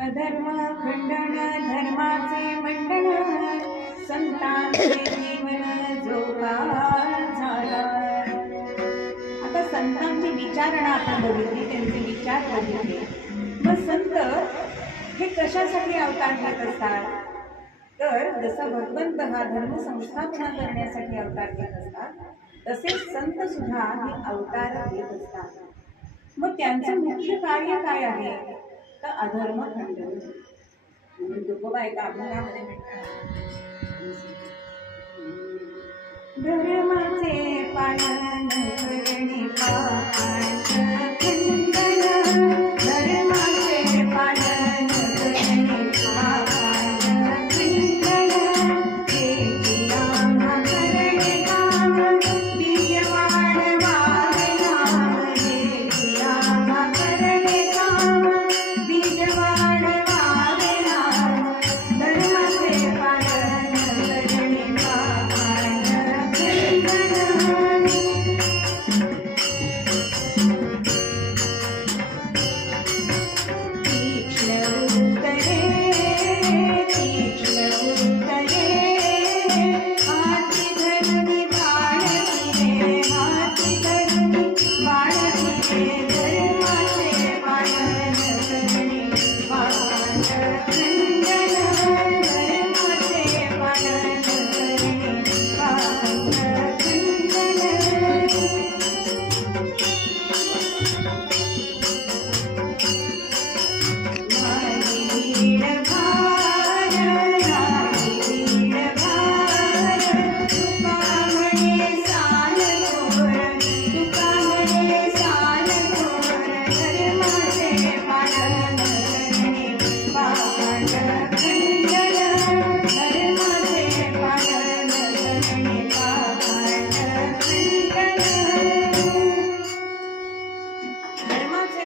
अधर्म खंडन धर्माचे मंडन संतांचे जीवन जोपार झाला. आता संतांची विचारणा आपण बघितली, त्यांचे विचार बघितले. मग संत हे कशासाठी अवतार घेत असतात? तर जसा भगवंत हा धर्म संस्थापना करण्यासाठी अवतार घेत असतात, तसेच संत सुद्धा हे अवतार घेत असतात. मग त्यांचं मुख्य कार्य काय आहे? तर अधर्म खंडन. म्हणून तुकोबा एका अभंगामध्ये म्हणतात, धर्माचे पालन करणे पाय